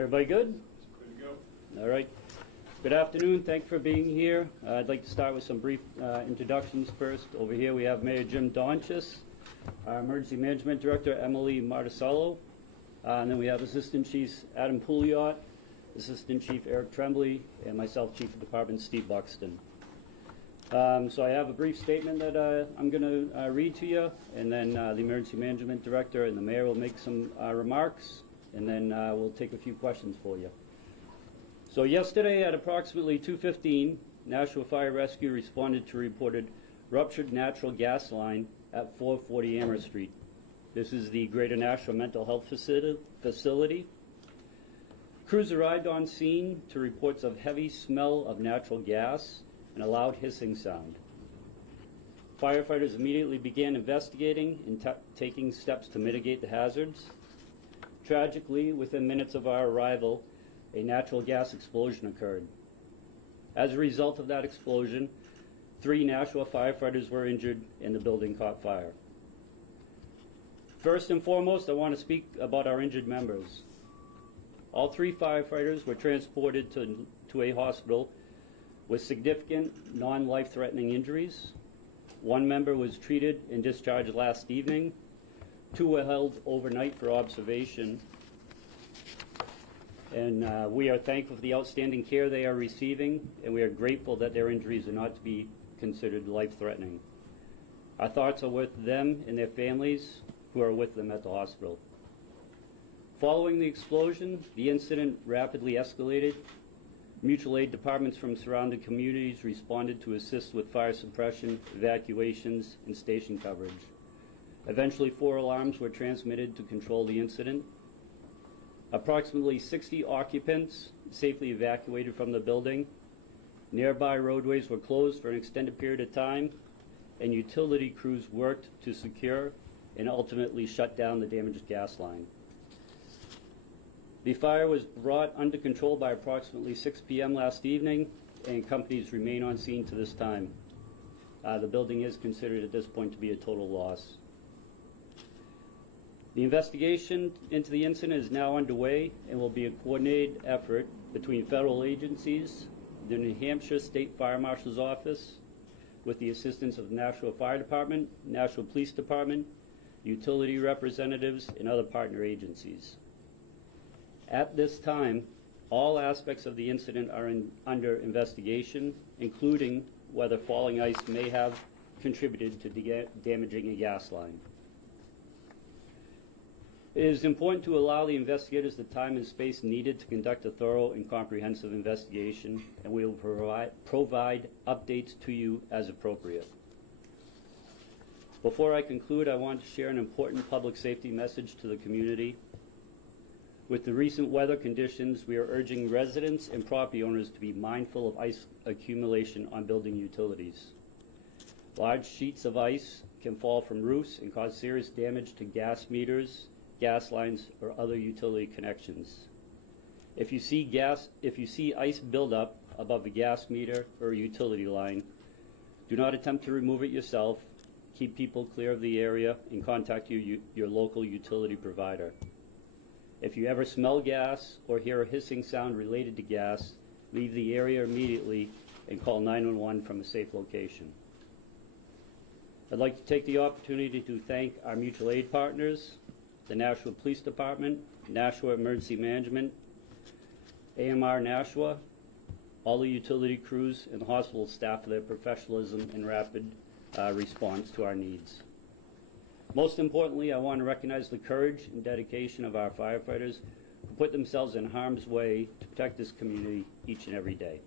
Everybody good? Good to go. All right. Good afternoon. Thanks for being here. I'd like to start with some brief introductions first. Over here we have Mayor Jim Donchis, our Emergency Management Director Emily Marticello, and then we have Assistant Chiefs Adam Pouliot, Assistant Chief Eric Tremblay, and myself, Chief of Department Steve Buxton. So I have a brief statement that I'm going to read to you, and then the Emergency Management Director and the Mayor will make some remarks, and then we'll take a few questions for you. So yesterday at approximately 2:15, Nashua Fire Rescue responded to reported ruptured natural gas line at 440 Amherst Street. This is the Greater Nashua Mental Health Facility. Crews arrived on scene to reports of heavy smell of natural gas and a loud hissing sound. Firefighters immediately began investigating and taking steps to mitigate the hazards. Tragically, within minutes of our arrival, a natural gas explosion occurred. As a result of that explosion, 3 Nashua firefighters were injured and the building caught fire. First and foremost, I want to speak about our injured members. All 3 firefighters were transported to a hospital with significant non-life-threatening injuries. 1 member was treated and discharged last evening. 2 were held overnight for observation. And we are thankful for the outstanding care they are receiving, and we are grateful that their injuries are not to be considered life-threatening. Our thoughts are with them and their families who are with them at the hospital. Following the explosion, the incident rapidly escalated. Mutual aid departments from surrounding communities responded to assist with fire suppression, evacuations, and station coverage. Eventually, 4 alarms were transmitted to control the incident. Approximately 60 occupants safely evacuated from the building. Nearby roadways were closed for an extended period of time, and utility crews worked to secure and ultimately shut down the damaged gas line. The fire was brought under control by approximately 6 p.m. last evening, and companies remain on scene to this time. The building is considered at this point to be a total loss. The investigation into the incident is now underway and will be a coordinated effort between federal agencies, the New Hampshire State Fire Marshal's Office, with the assistance of the Nashua Fire Department, Nashua Police Department, utility representatives, and other partner agencies. At this time, all aspects of the incident are under investigation, including whether falling ice may have contributed to damaging a gas line. It is important to allow the investigators the time and space needed to conduct a thorough and comprehensive investigation, and we will provide updates to you as appropriate. Before I conclude, I want to share an important public safety message to the community. With the recent weather conditions, we are urging residents and property owners to be mindful of ice accumulation on building utilities. Large sheets of ice can fall from roofs and cause serious damage to gas meters, gas lines, or other utility connections. If you see ice buildup above a gas meter or a utility line, do not attempt to remove it yourself. Keep people clear of the area and contact your local utility provider. If you ever smell gas or hear a hissing sound related to gas, leave the area immediately and call 911 from a safe location. I'd like to take the opportunity to thank our mutual aid partners, the Nashua Police Department, Nashua Emergency Management, AMR Nashua, all the utility crews, and the hospital staff for their professionalism and rapid response to our needs. Most importantly, I want to recognize the courage and dedication of our firefighters who put themselves in harm's way to protect this community each and every day.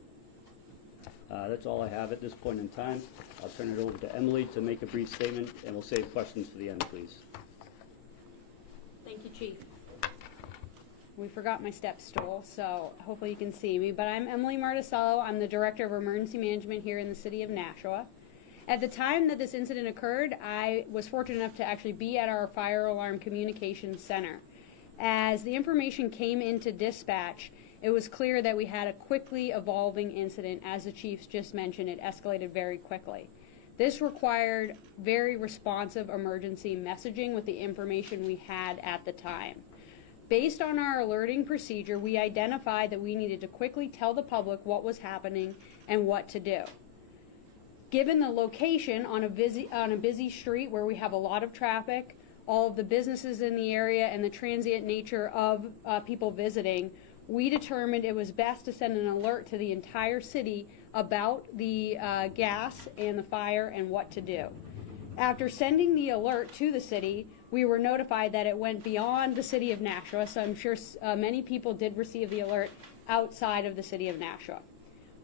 That's all I have at this point in time. I'll turn it over to Emily to make a brief statement, and we'll save questions for the end, please. Thank you, Chief. We forgot my step stool, so hopefully you can see me. But I'm Emily Marticello. I'm the Director of Emergency Management here in the city of Nashua. At the time that this incident occurred, I was fortunate enough to actually be at our fire alarm communications center. As the information came into dispatch, it was clear that we had a quickly evolving incident. As the chiefs just mentioned, it escalated very quickly. This required very responsive emergency messaging with the information we had at the time. Based on our alerting procedure, we identified that we needed to quickly tell the public what was happening and what to do. Given the location on a busy street where we have a lot of traffic, all of the businesses in the area, and the transient nature of people visiting, we determined it was best to send an alert to the entire city about the gas and the fire and what to do. After sending the alert to the city, we were notified that it went beyond the city of Nashua, so I'm sure many people did receive the alert outside of the city of Nashua.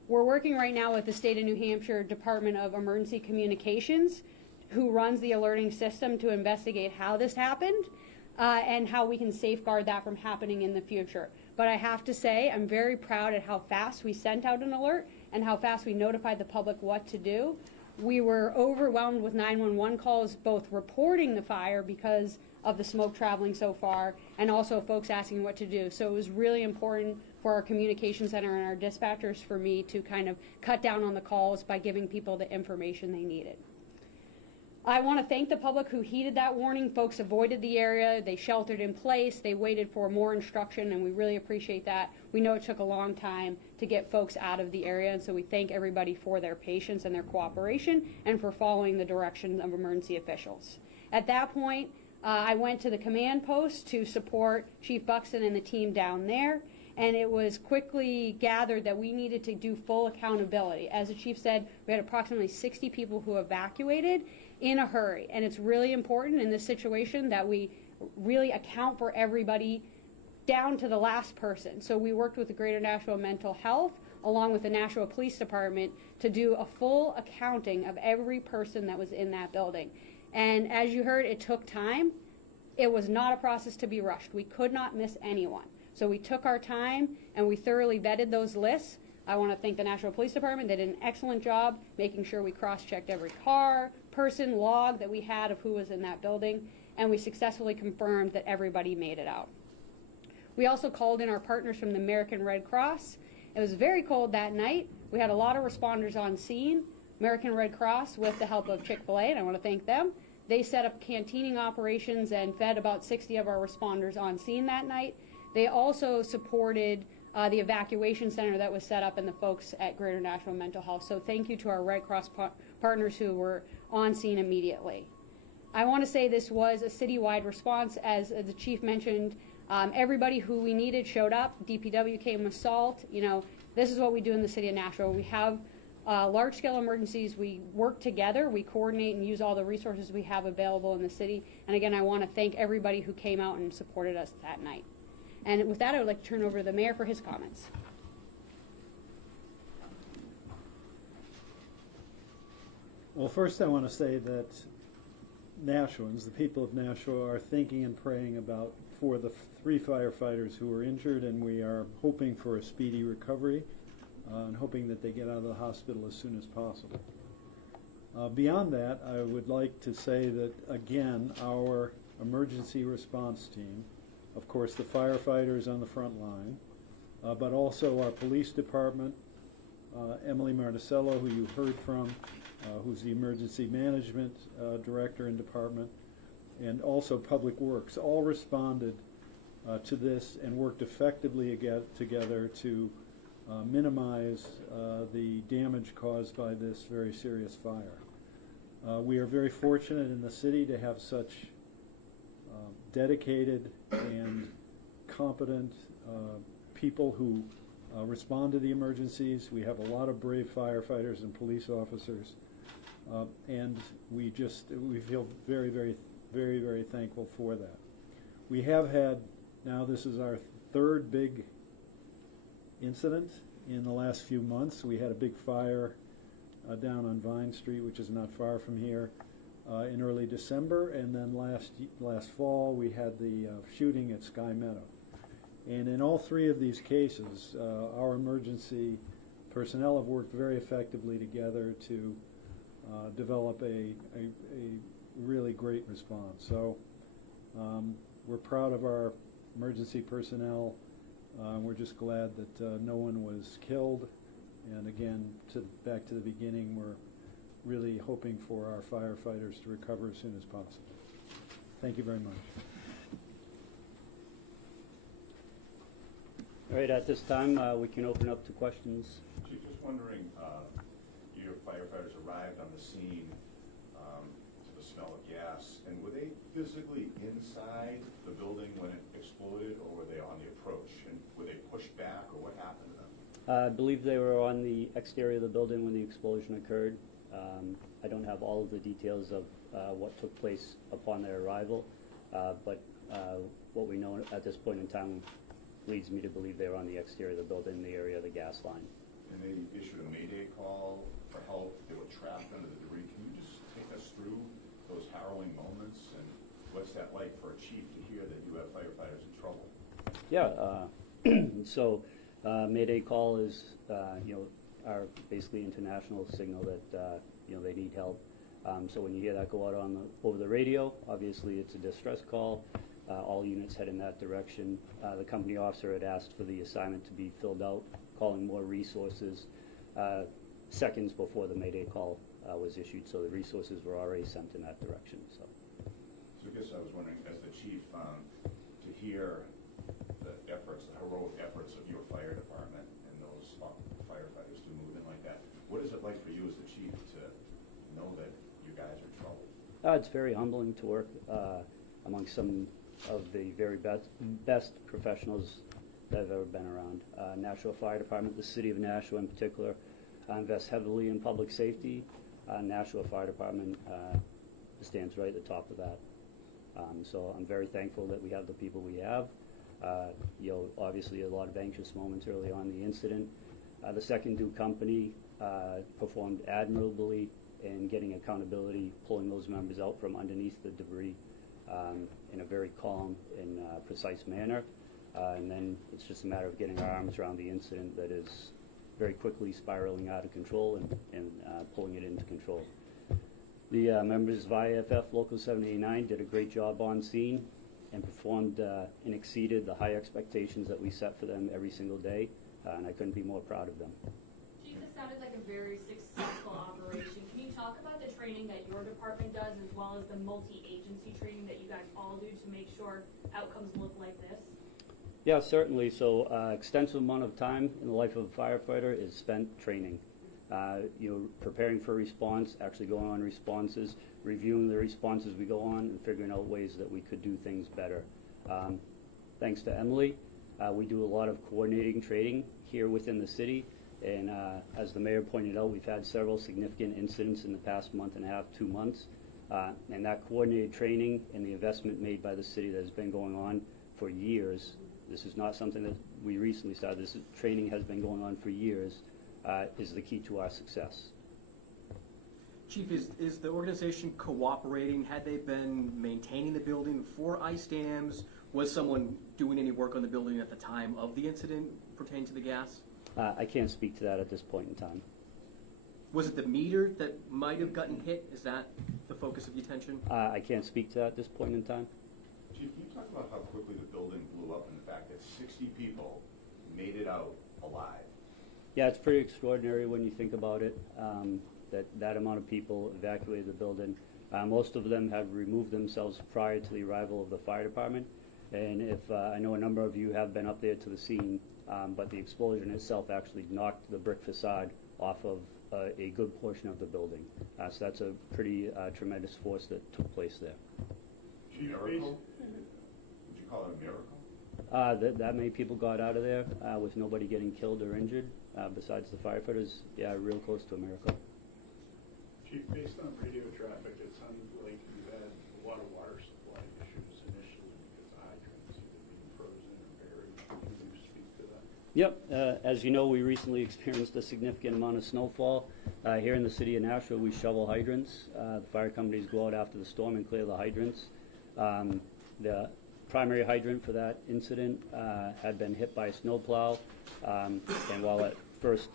We're working right now with the state of New Hampshire Department of Emergency Communications, who runs the alerting system, to investigate how this happened and how we can safeguard that from happening in the future. But I have to say, I'm very proud at how fast we sent out an alert and how fast we notified the public what to do. We were overwhelmed with 911 calls, both reporting the fire because of the smoke traveling so far, and also folks asking what to do. So it was really important for our communication center and our dispatchers for me to kind of cut down on the calls by giving people the information they needed. I want to thank the public who heeded that warning. Folks avoided the area, they sheltered in place, they waited for more instruction, and we really appreciate that. We know it took a long time to get folks out of the area, and so we thank everybody for their patience and their cooperation and for following the directions of emergency officials. At that point, I went to the command post to support Chief Buxton and the team down there, and it was quickly gathered that we needed to do full accountability. As the chief said, we had approximately 60 people who evacuated in a hurry, and it's really important in this situation that we really account for everybody down to the last person. So we worked with the Greater Nashua Mental Health along with the Nashua Police Department to do a full accounting of every person that was in that building. And as you heard, it took time. It was not a process to be rushed. We could not miss anyone. So we took our time and we thoroughly vetted those lists. I want to thank the Nashua Police Department. They did an excellent job making sure we cross-checked every car, person, log that we had of who was in that building, and we successfully confirmed that everybody made it out. We also called in our partners from the American Red Cross. It was very cold that night. We had a lot of responders on scene. American Red Cross, with the help of Chick-fil-A, and I want to thank them, they set up canteening operations and fed about 60 of our responders on scene that night. They also supported the evacuation center that was set up and the folks at Greater Nashua Mental Health. So thank you to our Red Cross partners who were on scene immediately. I want to say this was a citywide response. As the chief mentioned, everybody who we needed showed up. DPW came with salt. You know, this is what we do in the city of Nashua. We have large-scale emergencies. We work together. We coordinate and use all the resources we have available in the city. And again, I want to thank everybody who came out and supported us that night. And with that, I would like to turn over to the mayor for his comments. Well, first I want to say that Nashuans, the people of Nashua, are thinking and praying for the 3 firefighters who were injured, and we are hoping for a speedy recovery and hoping that they get out of the hospital as soon as possible. Beyond that, I would like to say that, again, our emergency response team, of course, the firefighters on the front line, but also our police department, Emily Marticello, who you heard from, who's the emergency management director and department, and also Public Works, all responded to this and worked effectively together to minimize the damage caused by this very serious fire. We are very fortunate in the city to have such dedicated and competent people who respond to the emergencies. We have a lot of brave firefighters and police officers, and we feel very, very, very, very thankful for that. We have had, now this is our 3rd big incident in the last few months. We had a big fire down on Vine Street, which is not far from here, in early December, and then last fall we had the shooting at Sky Meadow. And in all 3 of these cases, our emergency personnel have worked very effectively together to develop a really great response. So we're proud of our emergency personnel. We're just glad that no one was killed. And again, back to the beginning, we're really hoping for our firefighters to recover as soon as possible. Thank you very much. All right, at this time, we can open up to questions. Chief, just wondering, your firefighters arrived on the scene to the smell of gas, and were they physically inside the building when it exploded, or were they on the approach? And were they pushed back, or what happened to them? I believe they were on the exterior of the building when the explosion occurred. I don't have all of the details of what took place upon their arrival, but what we know at this point in time leads me to believe they were on the exterior of the building, in the area of the gas line. And they issued a mayday call for help. They were trapped under the debris. Can you just take us through those harrowing moments, and what's that like for a chief to hear that you have firefighters in trouble? Yeah, so Mayday call is, our basically international signal that, they need help. So when you hear that go out over the radio, obviously it's a distress call. All units head in that direction. The company officer had asked for the assignment to be filled out, calling more resources seconds before the Mayday call was issued, so the resources were already sent in that direction. So I guess I was wondering, as the chief, to hear the efforts, the heroic efforts of your fire department and those firefighters to move in like that, what is it like for you as the chief to know that you guys are in trouble? it's very humbling to work among some of the very best professionals that I've ever been around. Nashua Fire Department, the city of Nashua in particular, invests heavily in public safety. Nashua Fire Department stands right at the top of that. So I'm very thankful that we have the people we have. Obviously a lot of anxious moments early on in the incident. The second due company performed admirably in getting accountability, pulling those members out from underneath the debris in a very calm and precise manner. And then it's just a matter of getting our arms around the incident that is very quickly spiraling out of control and pulling it into control. The members of IFF Local 789 did a great job on scene and performed and exceeded the high expectations that we set for them every single day, and I couldn't be more proud of them. Chief, this sounded like a very successful operation. Can you talk about the training that your department does, as well as the multi-agency training that you guys all do to make sure outcomes look like this? Yeah, certainly. So extensive amount of time in the life of a firefighter is spent training. Preparing for response, actually going on responses, reviewing the responses we go on, and figuring out ways that we could do things better. Thanks to Emily, we do a lot of coordinating training here within the city, and as the mayor pointed out, we've had several significant incidents in the past month and a half, 2 months, and that coordinated training and the investment made by the city that has been going on for years. This is not something that we recently started. This training has been going on for years. Is the key to our success. Chief, is the organization cooperating? Had they been maintaining the building before ice dams? Was someone doing any work on the building at the time of the incident pertaining to the gas? I can't speak to that at this point in time. Was it the meter that might have gotten hit? Is that the focus of the attention? I can't speak to that at this point in time. Chief, can you talk about how quickly the building blew up and the fact that 60 people made it out alive? Yeah, it's pretty extraordinary when you think about it, that amount of people evacuated the building. Most of them have removed themselves prior to the arrival of the fire department. And if I know a number of you have been up there to the scene, but the explosion itself actually knocked the brick facade off of a good portion of the building. So that's a pretty tremendous force that took place there. Miracle? Would you call it a miracle? That many people got out of there with nobody getting killed or injured, besides the firefighters. Yeah, real close to a miracle. Chief, based on radio traffic, it sounded like you had a lot of water supply issues initially because the hydrants either being frozen or buried. Can you speak to that? Yep. As you know, we recently experienced a significant amount of snowfall. Here in the city of Nashua, we shovel hydrants. The fire companies go out after the storm and clear the hydrants. The primary hydrant for that incident had been hit by a snowplow, and while at first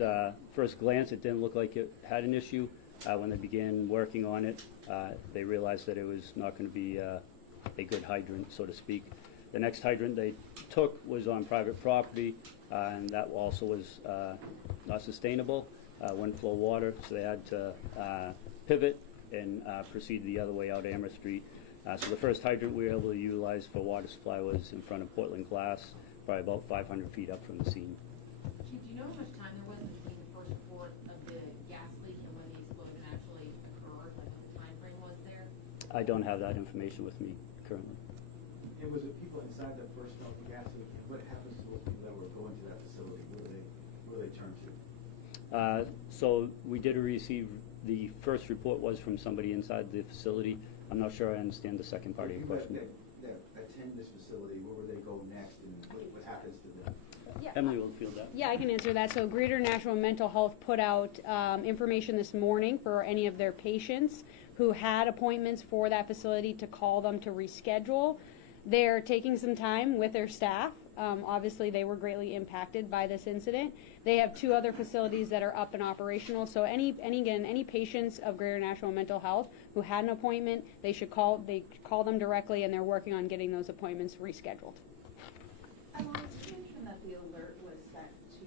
glance it didn't look like it had an issue, when they began working on it, they realized that it was not going to be a good hydrant, so to speak. The next hydrant they took was on private property, and that also was not sustainable, wouldn't flow water, so they had to pivot and proceed the other way out Amherst Street. So the first hydrant we were able to utilize for water supply was in front of Portland Glass. probably about 500 feet up from the scene. Chief, do you know how much time there was between the first report of the gas leak and when the explosion actually occurred? Like what the time frame was there? I don't have that information with me currently. It was the people inside that first felt the gas leak. What happens to those people that were going to that facility? Where do they turn to? So we did receive, the first report was from somebody inside the facility. I'm not sure I understand the second part of your question. That attend this facility, where would they go next, and what happens to them? Emily will field that. Yeah, I can answer that. So Greater Nashua Mental Health put out information this morning for any of their patients who had appointments for that facility to call them to reschedule. They're taking some time with their staff. Obviously, they were greatly impacted by this incident. They have 2 other facilities that are up and operational. So any patients of Greater Nashua Mental Health who had an appointment, they call them directly, and they're working on getting those appointments rescheduled. I wanted to mention that the alert was sent to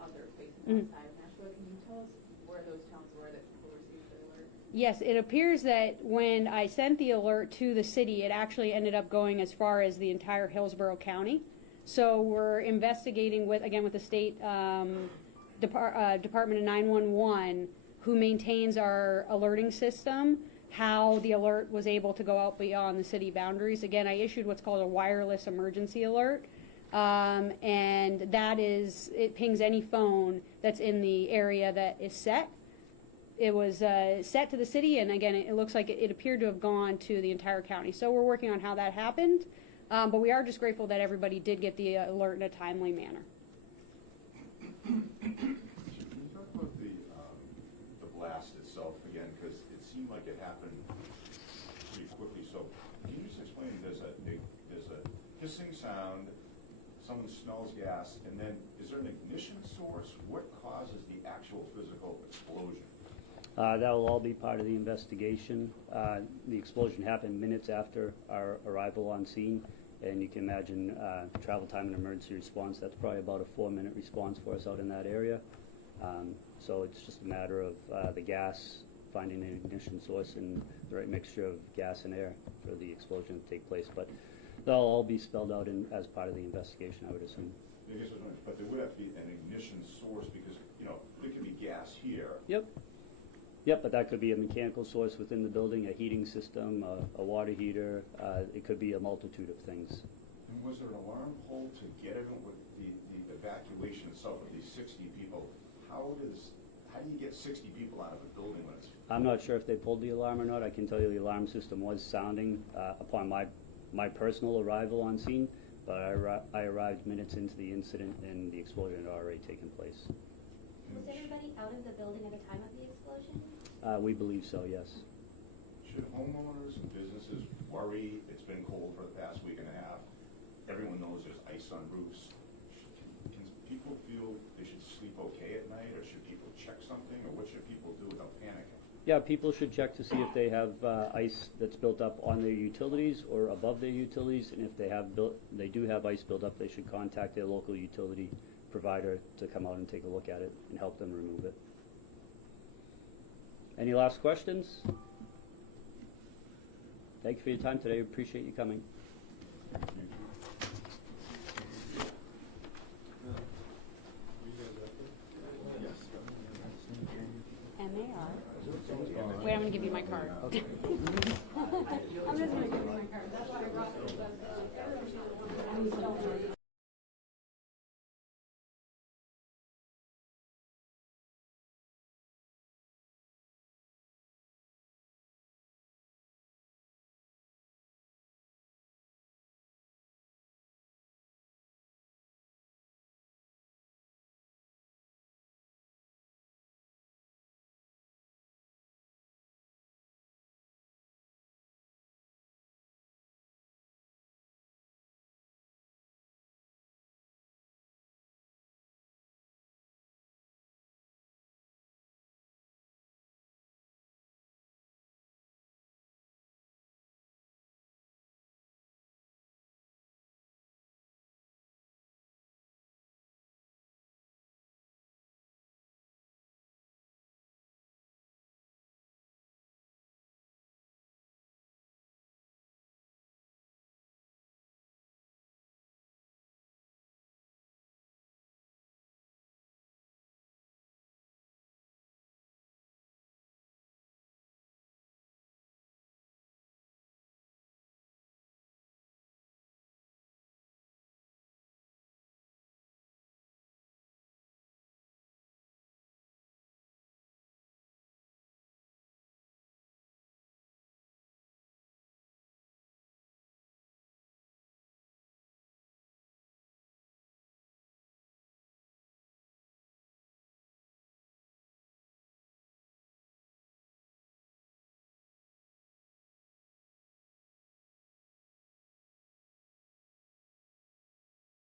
other places Mhm. outside of Nashua. Can you tell us where those towns were that people received the alert? Yes, it appears that when I sent the alert to the city, it actually ended up going as far as the entire Hillsborough County. So we're investigating with the state Department of 911, who maintains our alerting system, how the alert was able to go out beyond the city boundaries. Again, I issued what's called a wireless emergency alert. And that is, it pings any phone that's in the area that is set. It was set to the city, and again, it looks like it appeared to have gone to the entire county. So we're working on how that happened, but we are just grateful that everybody did get the alert in a timely manner. Can you talk about the blast itself again, because it seemed like it happened pretty quickly, so can you just explain, there's a hissing sound, someone smells gas, and then is there an ignition source? What causes the actual physical explosion? That will all be part of the investigation. The explosion happened minutes after our arrival on scene, and you can imagine travel time and emergency response. That's probably about a 4-minute response for us out in that area. So it's just a matter of the gas, finding an ignition source and the right mixture of gas and air for the explosion to take place. But they'll all be spelled out as part of the investigation, I would assume. I guess I was wondering, but there would have to be an ignition source because, there could be gas here. Yep, but that could be a mechanical source within the building, a heating system, a water heater. It could be a multitude of things. And was there an alarm pulled to get everyone with the evacuation itself of these 60 people? How do you get 60 people out of a building when it's... I'm not sure if they pulled the alarm or not. I can tell you the alarm system was sounding upon my personal arrival on scene, but I arrived minutes into the incident and the explosion had already taken place. Was everybody out of the building at the time of the explosion? We believe so, yes. Should homeowners and businesses worry? It's been cold for the past week and a half. Everyone knows there's ice on roofs. Can people feel they should sleep okay at night, or should people check something, or what should people do without panicking? Yeah, people should check to see if they have ice that's built up on their utilities or above their utilities, and if they do have ice built up, they should contact their local utility provider to come out and take a look at it and help them remove it. Any last questions? Thank you for your time today. Appreciate you coming. And they are. Wait, I'm going to give you my card. I'm just going to give you my card. That's why I brought this.